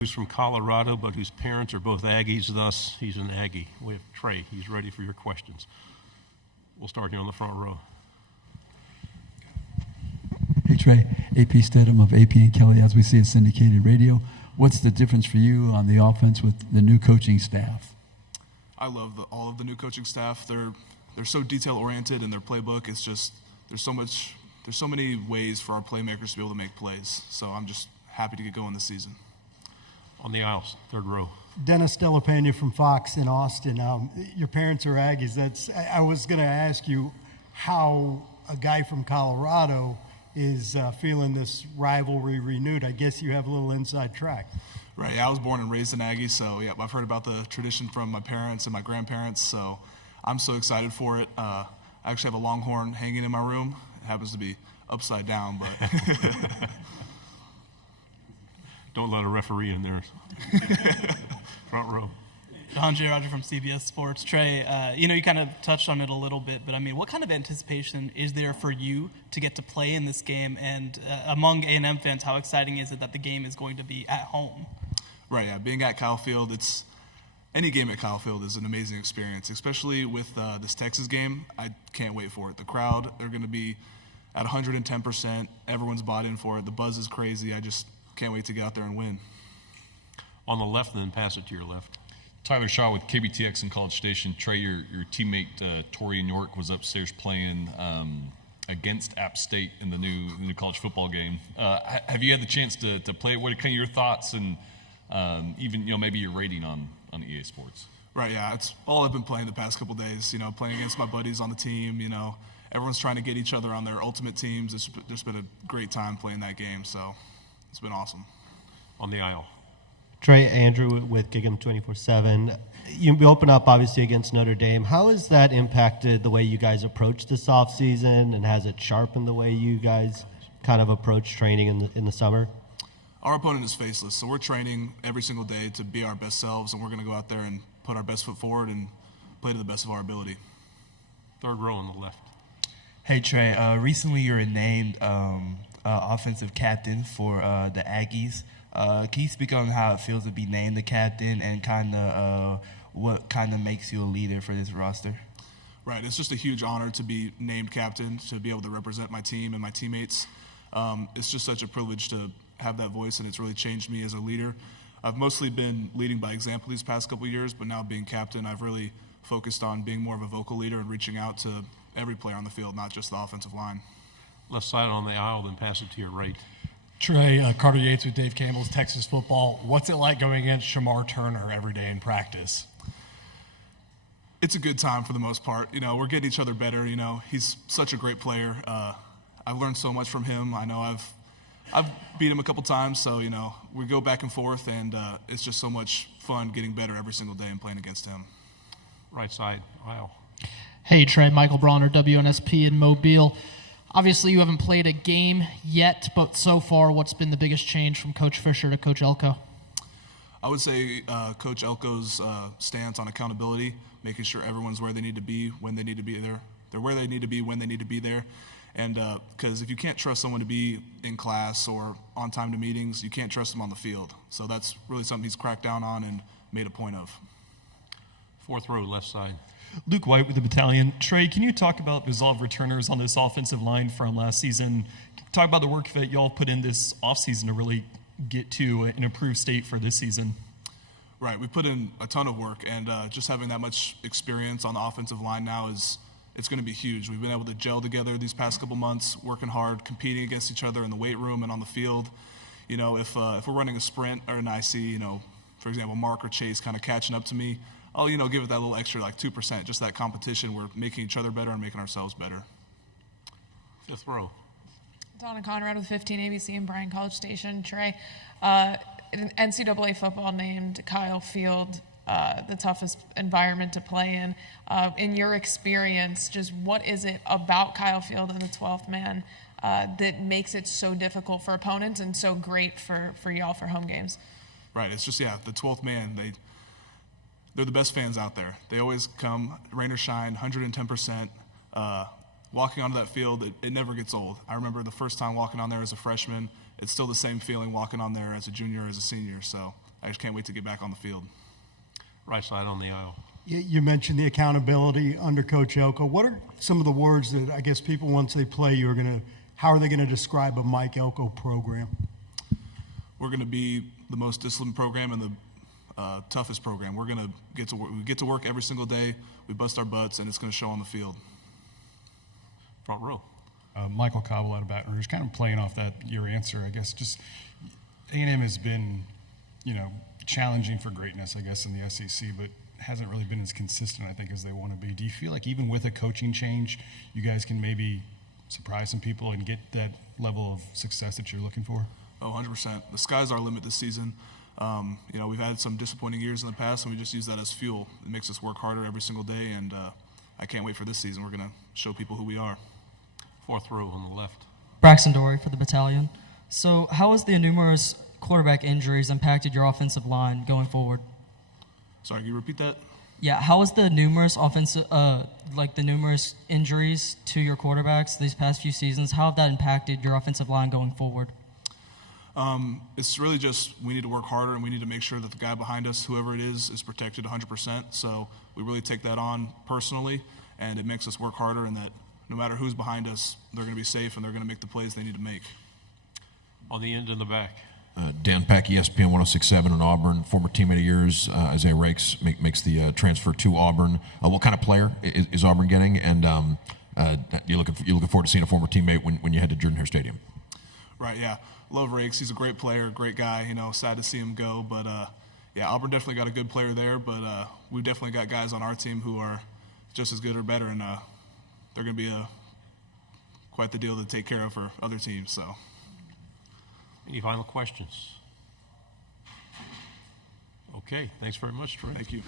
who's from Colorado, but whose parents are both Aggies, thus he's an Aggie. We have Trey. He's ready for your questions. We'll start here on the front row. Hey, Trey. AP Stedham of AP and Kelly, as we see it, syndicated radio. What's the difference for you on the offense with the new coaching staff? I love all of the new coaching staff. They're so detail-oriented in their playbook. It's just there's so many ways for our playmakers to be able to make plays. So I'm just happy to get going this season. On the aisles, third row. Dennis Della Pena from Fox in Austin. Your parents are Aggies. I was going to ask you how a guy from Colorado is feeling this rivalry renewed. I guess you have a little inside track. Right, yeah, I was born and raised in Aggie, so yeah, I've heard about the tradition from my parents and my grandparents, so I'm so excited for it. I actually have a Longhorn hanging in my room. It happens to be upside down, but... Don't let a referee in there. Front row. J. Roger from CBS Sports. Trey, you kind of touched on it a little bit, but I mean, what kind of anticipation is there for you to get to play in this game? And among A&M fans, how exciting is it that the game is going to be at home? Right, yeah. Being at Kyle Field, any game at Kyle Field is an amazing experience, especially with this Texas game. I can't wait for it. The crowd, they're going to be at 110%. Everyone's bought in for it. The buzz is crazy. I just can't wait to get out there and win. On the left, then pass it to your left. Tyler Shaw with KBTX in College Station. Trey, your teammate Torian York was upstairs playing against App State in the new college football game. Have you had the chance to play it? What are kind of your thoughts and even maybe your rating on EA Sports? Right, yeah, it's all I've been playing the past couple days. Playing against my buddies on the team. Everyone's trying to get each other on their ultimate teams. It's just been a great time playing that game. So it's been awesome. On the aisle. Trey, Andrew with Gig'em 24/7. You open up obviously against Notre Dame. How has that impacted the way you guys approach this offseason, and has it sharpened the way you guys kind of approach training in the summer? Our opponent is faceless, so we're training every single day to be our best selves, and we're going to go out there and put our best foot forward and play to the best of our ability. Third row on the left. Hey, Trey. Recently you were named offensive captain for the Aggies. Can you speak on how it feels to be named the captain and kind of what kind of makes you a leader for this roster? Right. It's just a huge honor to be named captain, to be able to represent my team and my teammates. It's just such a privilege to have that voice, and it's really changed me as a leader. I've mostly been leading by example these past couple of years, but now being captain, I've really focused on being more of a vocal leader and reaching out to every player on the field, not just the offensive line. Left side on the aisle, then pass it to your right. Trey, Carter Yates with Dave Campbell's Texas Football. What's it like going against Shamar Turner every day in practice? It's a good time for the most part. We're getting each other better. He's such a great player. I've learned so much from him. I know I've beat him a couple times, so we go back and forth, and it's just so much fun getting better every single day and playing against him. Right side aisle. Hey, Trey, Michael Bronner, WNSP in Mobile. Obviously, you haven't played a game yet, but so far, what's been the biggest change from Coach Fisher to Coach Elko? I would say Coach Elko's stance on accountability, making sure everyone's where they need to be when they need to be there. They're where they need to be when they need to be there. And because if you can't trust someone to be in class or on time to meetings, you can't trust them on the field. So that's really something he's cracked down on and made a point of. Fourth row, left side. Luke White with the Battalion. Trey, can you talk about resolve returners on this offensive line from last season? Talk about the work that y'all put in this offseason to really get to an improved state for this season. Right, we put in a ton of work, and just having that much experience on the offensive line now it's going to be huge. We've been able to gel together these past couple months, working hard, competing against each other in the weight room and on the field. If we're running a sprint or an IC, for example, Mark or Chase kind of catching up to me, I'll, give it that little extra, like 2%, just that competition. We're making each other better and making ourselves better. Fifth row. Donna Conrad with 15 ABC and Bryan College Station. Trey, NCAA football named Kyle Field the toughest environment to play in. In your experience, just what is it about Kyle Field and the 12th man that makes it so difficult for opponents and so great for y'all for home games? Right. It's just, the 12th man, they're the best fans out there. They always come, rain or shine, 110%. Walking onto that field, it never gets old. I remember the first time walking on there as a freshman. It's still the same feeling walking on there as a junior or as a senior. So I just can't wait to get back on the field. Right side on the aisle. You mentioned the accountability under Coach Elko. What are some of the words that I guess people, once they play, how are they going to describe a Mike Elko program? We're going to be the most disciplined program and the toughest program. We're going to get to work every single day. We bust our butts, and it's going to show on the field. Front row. Michael Cobble out of Baton Rouge, kind of playing off your answer, I guess. Just A&M has been, challenging for greatness, I guess, in the SEC, but hasn't really been as consistent, I think, as they want to be. Do you feel like even with a coaching change, you guys can maybe surprise some people and get that level of success that you're looking for? Oh, 100%. The sky's our limit this season. We've had some disappointing years in the past, and we just use that as fuel. It makes us work harder every single day, and I can't wait for this season. We're going to show people who we are. Fourth row on the left. Braxton Dory for the battalion. So how has the numerous quarterback injuries impacted your offensive line going forward? Sorry, can you repeat that? Yeah, how has the numerous numerous injuries to your quarterbacks these past few seasons, how have that impacted your offensive line going forward? It's really just we need to work harder, and we need to make sure that the guy behind us, whoever it is protected 100%. So we really take that on personally, and it makes us work harder, and that no matter who's behind us, they're going to be safe, and they're going to make the plays they need to make. On the end in the back. Dan Peck, ESPN 106.7 in Auburn, former teammate of yours. Isaiah Rakes makes the transfer to Auburn. What kind of player is Auburn getting? And you're looking forward to seeing a former teammate when you head to Jordan-Hare Stadium? Right, yeah. Love Rakes. He's a great player, great guy. Sad to see him go. But, Auburn definitely got a good player there. But we've definitely got guys on our team who are just as good or better. And they're going to be quite the deal to take care of for other teams. So. Any final questions? Okay, thanks very much, Trey. Thank you.